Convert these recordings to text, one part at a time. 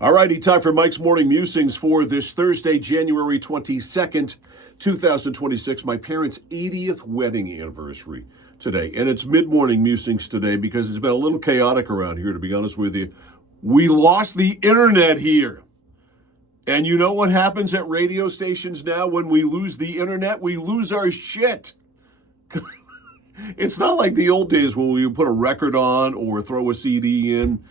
All righty, time for Mike's Morning Musings for this Thursday, January 22nd, 2026. My parents' 80th wedding anniversary today. And it's mid-morning musings today because it's been a little chaotic around here, to be honest with you. We lost the internet here. And you know what happens at radio stations now when we lose the internet? We lose our shit. It's not like the old days when we would put a record on or throw a CD in.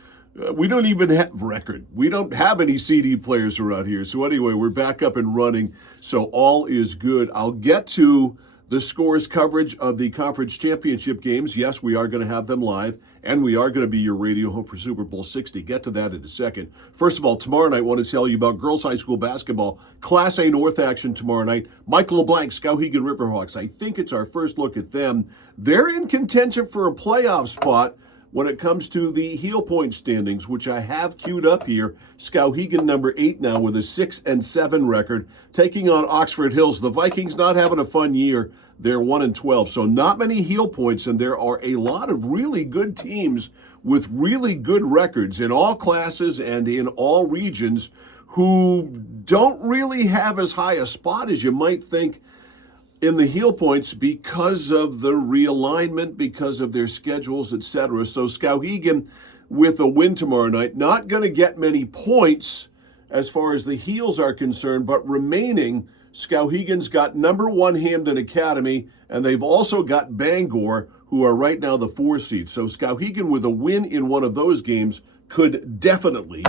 We don't even have record. We don't have any CD players around here. So anyway, we're back up and running. So all is good. I'll get to the scores coverage of the conference championship games. Yes, we are going to have them live, and we are going to be your radio home for Super Bowl 60. Get to that in a second. First of all, tomorrow night, I want to tell you about girls high school basketball. Class A North action tomorrow night. Michael LeBlanc, Skowhegan Riverhawks. I think it's our first look at them. They're in contention for a playoff spot when it comes to the heel point standings, which I have queued up here. Skowhegan number 8 now with a 6-7 record, taking on Oxford Hills. The Vikings not having a fun year. They're 1-12, so not many heel points, and there are a lot of really good teams with really good records in all classes and in all regions who don't really have as high a spot as you might think in the heel points because of the realignment, because of their schedules, etc. So Skowhegan with a win tomorrow night, not going to get many points as far as the heels are concerned, but remaining, Skowhegan's got number 1 Hamden Academy, and they've also got Bangor, who are right now the 4 seed. So Skowhegan with a win in one of those games could definitely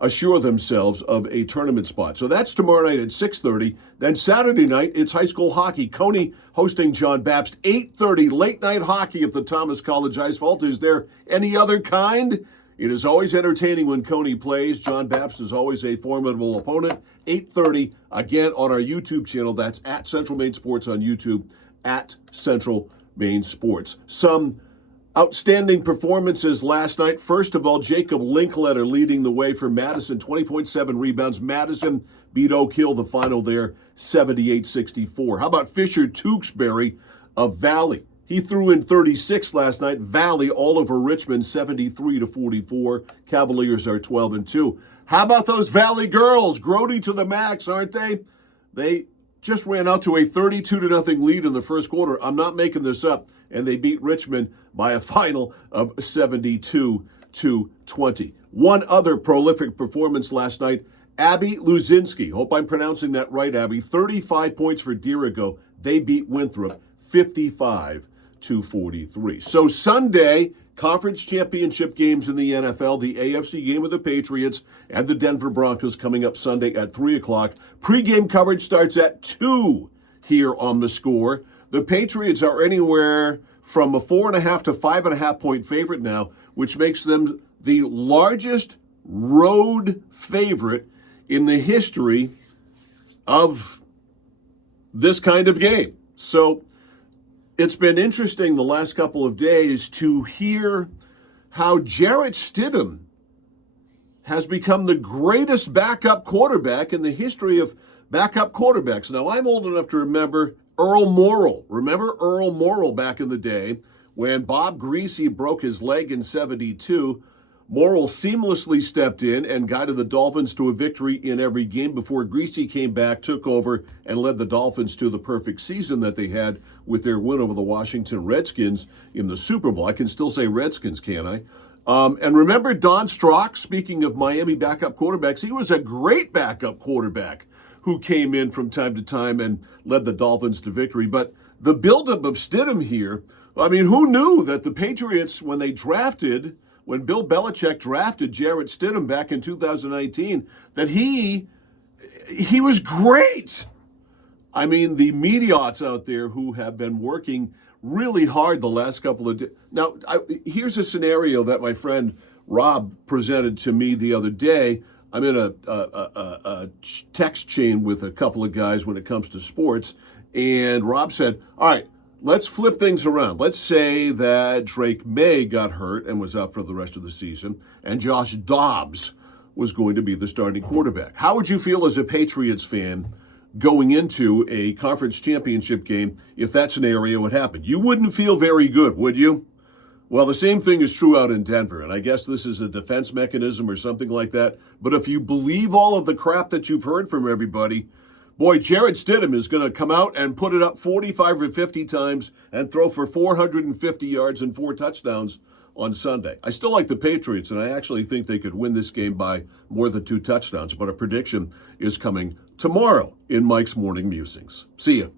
assure themselves of a tournament spot. So that's tomorrow night at 6:30. Then Saturday night, it's high school hockey. Coney hosting John Baptist. 8:30, late night hockey at the Thomas College Ice Vault. Is there any other kind? It is always entertaining when Coney plays. John Baptist is always a formidable opponent. 8:30, again on our YouTube channel. That's at Central Maine Sports on YouTube, at Central Maine Sports. Some outstanding performances last night. First of all, Jacob Linkletter leading the way for Madison, 20.7 rebounds. Madison beat Oak Hill, the final there, 78-64. How about Fisher Tewksbury of Valley? He threw in 36 last night. Valley all over Richmond, 73-44. Cavaliers are 12-2. How about those Valley girls? Grody to the max, aren't they? They just ran out to a 32-0 lead in the first quarter. I'm not making this up. And they beat Richmond by a final of 72-20. One other prolific performance last night, Abby Luzinski. Hope I'm pronouncing that right, Abby. 35 points for Dirigo. They beat Winthrop 55-43. So Sunday, conference championship games in the NFL, the AFC game with the Patriots and the Denver Broncos coming up Sunday at 3 o'clock. Pre-game coverage starts at 2 here on The Score. The Patriots are anywhere from a 4.5 to 5.5 point favorite now, which makes them the largest road favorite in the history of this kind of game. So it's been interesting the last couple of days to hear how Jarrett Stidham has become the greatest backup quarterback in the history of backup quarterbacks. Now, I'm old enough to remember Earl Morrall. Remember Earl Morrall back in the day when Bob Greasy broke his leg in 72? Morrall seamlessly stepped in and guided the Dolphins to a victory in every game before Greasy came back, took over, and led the Dolphins to the perfect season that they had with their win over the Washington Redskins in the Super Bowl. I can still say Redskins, can't I? And remember Don Strock, speaking of Miami backup quarterbacks, he was a great backup quarterback who came in from time to time and led the Dolphins to victory. But the buildup of Stidham here, I mean, who knew that the Patriots, when Bill Belichick drafted Jarrett Stidham back in 2019, that he was great. I mean, the mediots out there who have been working really hard the last couple of days. Now, here's a scenario that my friend Rob presented to me the other day. I'm in a text chain with a couple of guys when it comes to sports, and Rob said, all right, let's flip things around. Let's say that Drake May got hurt and was out for the rest of the season, and Josh Dobbs was going to be the starting quarterback. How would you feel as a Patriots fan going into a conference championship game if that scenario had happened? You wouldn't feel very good, would you? Well, the same thing is true out in Denver, and I guess this is a defense mechanism or something like that. But if you believe all of the crap that you've heard from everybody, boy, Jarrett Stidham is going to come out and put it up 45 or 50 times and throw for 450 yards and 4 touchdowns on Sunday. I still like the Patriots, and I actually think they could win this game by more than 2 touchdowns. But a prediction is coming tomorrow in Mike's Morning Musings. See ya.